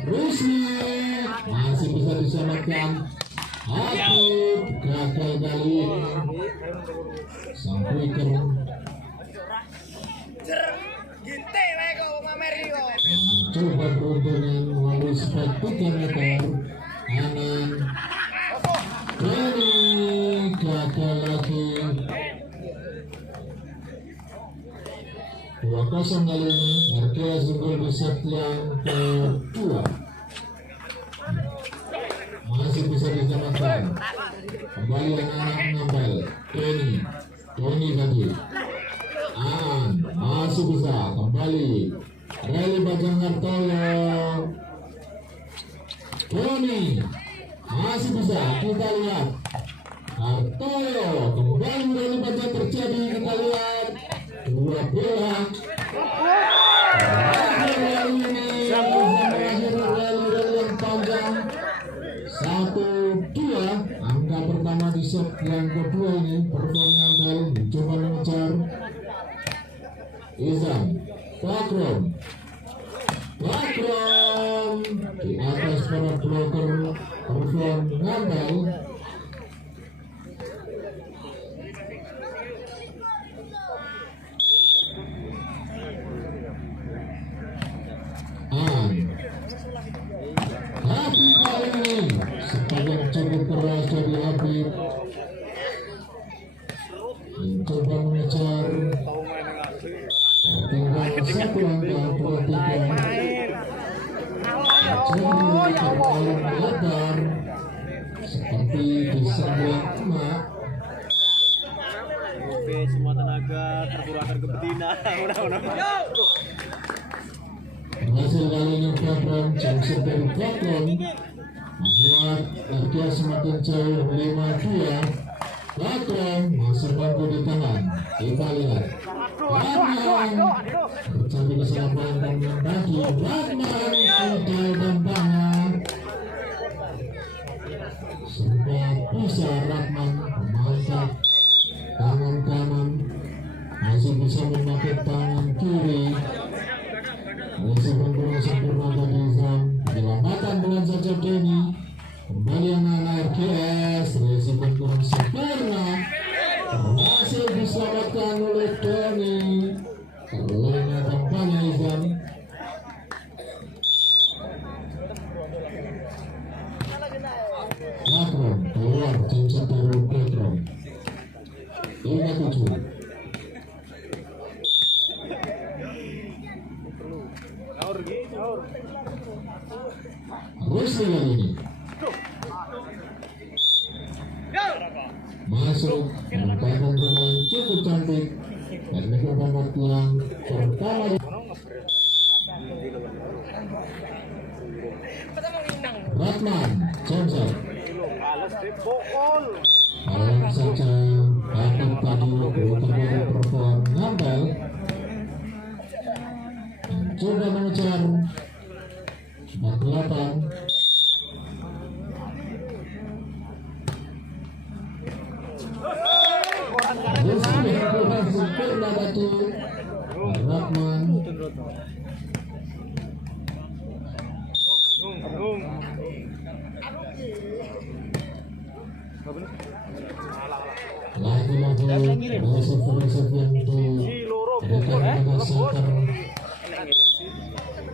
Rusli masih bisa diselamatkan. Habib gagal kali ini. Sang quicker mencoba peruntungan melalui spek 3 meter. Anan ini gagal lagi. 2-0 kali ini. RKS unggul di set yang kedua. Masih bisa diselamatkan. Kembali anak mengambil Tony tadi. Masih bisa kembali. Rally Bajang Hartoyo. Tony masih bisa, kita lihat. Hartoyo kembali rally Bajang terjadi, kita lihat. Dua bola. Rally ini rally yang panjang. 1-2. Angka pertama di set yang kedua ini. Perform ngambil mencoba mengejar. Izam Bakrom di atas para blocker. Perform ngambil. Habib kali ini sepanjang cukup keras dari Habib, mencoba mengejar. Tinggal 1 angka 23. Jadi terlalu melebar seperti di sebelah emak. Semua tenaga terkurangkan ke betina. Berhasil kali ini Bakrom, jump dari Bakrom membuat harga semakin jauh 5-2. Bakrom masih mampu di tangan. Kita lihat Batman terjadi kesalahan pemain tadi. Batman pedal dampaknya sempat bisa Ratman memangkat tangan kanan, masih bisa memakai tangan kiri. Meskipun kurang sempurna dari Izam, penyelamatan dengan saja Denny. Kembali anak RGS, meskipun kurang sempurna, berhasil diselamatkan oleh Denny. Terlena tampaknya Izam. Bakrom keluar, jump dari Bakrom. 5-7. Rusli lagi ini masuk merupakan pemain cukup cantik dan merupakan waktu yang pertama. Ratman Johnson alam saja akan tadi terbaru perform ngambil, coba mengejar 48. Rusli kurang sempurna batu Ratman. Lagi-lagi reserve yang diberikan kepada center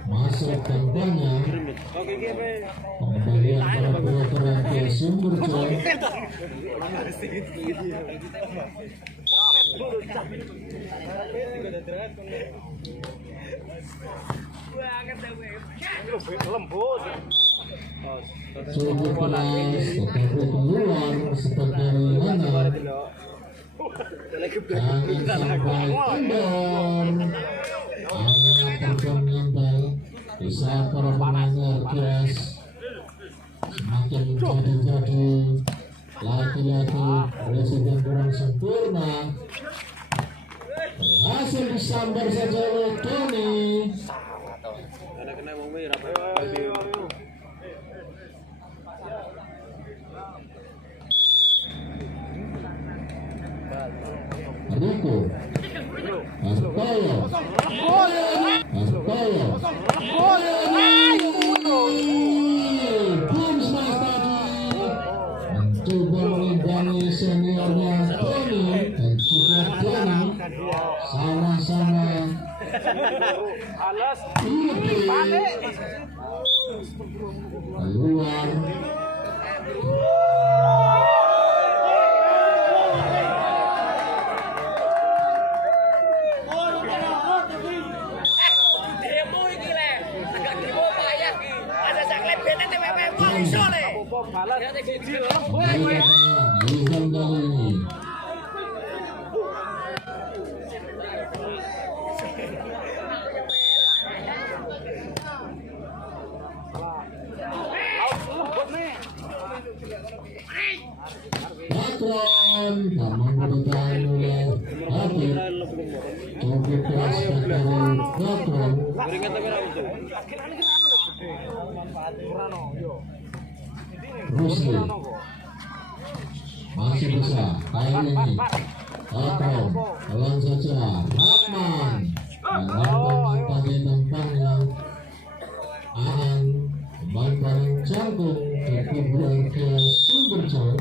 masuk tampaknya. Pembalian para broker ke sumber jual. Cukup keras, tetapi keluar seperti mana. Jangan sampai kendor. Hanya perform nambal di saat para pemain RGS semakin menjadi-jadi. Lagi-lagi presiden kurang sempurna, berhasil disambar saja oleh Tony. Alas. Keluar. Rizal kali ini. Patron namun bertahan oleh Habib. Cukup keras dari Patron. Rusli masih bisa kali ini Patron lawan saja Rahman melakukan pakai tempatnya Aan kembali jangkung ke kuburan ke Sumberjo.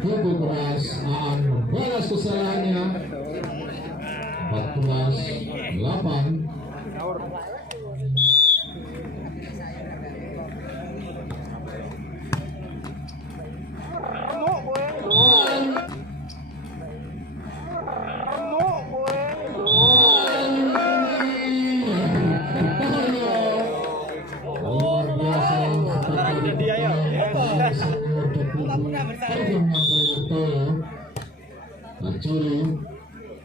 Cukup keras Aan membalas kesalahannya 14-8. Mencuri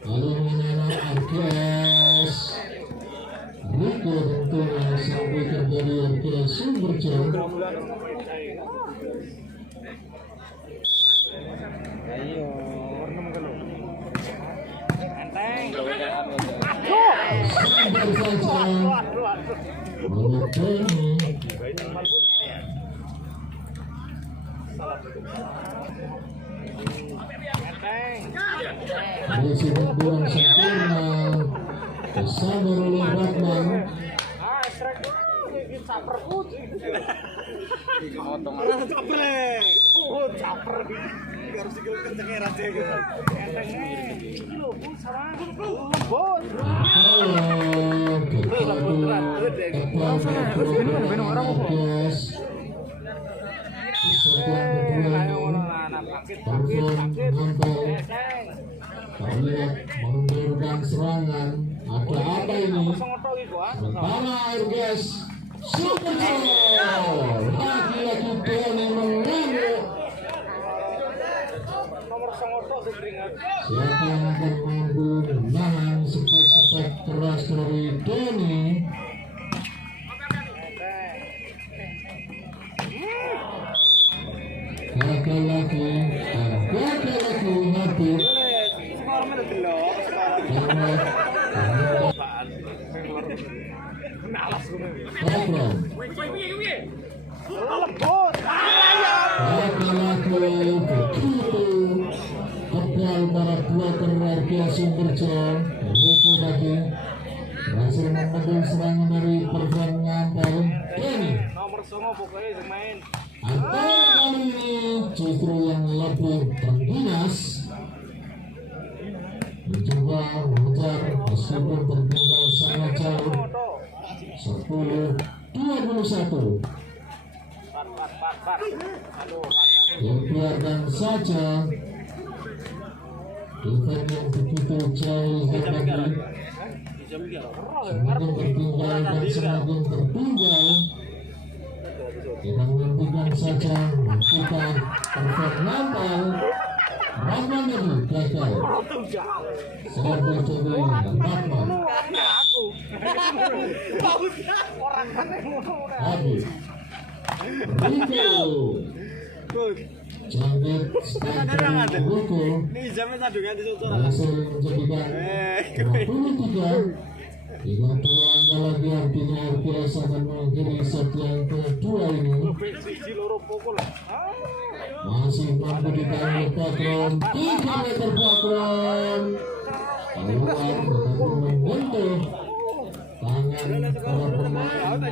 lalu menyerang RKS Riko tentunya sampaikan dari RKS Sumberjo. Sabar saja Meluteni masih kurang sempurna kesabar oleh Rahman. Terlihat menundurkan serangan. Ada apa ini? Sementara RKS Sumberjo lagi-lagi Doni mengambil. Siapa yang akan mampu menahan spek-spek keras dari Doni? Gagal lagi dan gagal lagi Habib. Patron lagi begitu tebal para bloker RKS Sumberjo. Riko tadi berhasil mengambil serangan dari Pervan Ngampel Doni. Antara kali ini justru yang lebih terginas mencoba mengejar meskipun tertinggal sangat jauh 10-21. Dibiarkan saja defense yang begitu jauh tadi semakin tertinggal dan semakin tertinggal. Kita menghentikan saja kita Fernandal Rahman itu gagal. Serbu Jokowi dan Rahman. Habib Riko jangkit stadion Riko berhasil menjadikan 23. Dengan dua angka lagi artinya RKS akan mengakhiri set yang kedua ini. Masih mampu ditahan oleh Patron. 3 meter Patron keluar tetapi menyentuh tangan para pemain.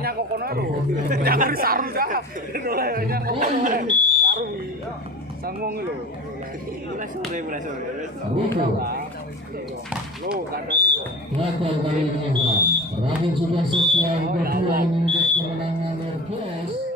Sangwong lho. Mulai sore. Ruko Lo kandane kok. gagal kali ini Bram. Terakhir sudah sekian berdua ini untuk kemenangan RGS.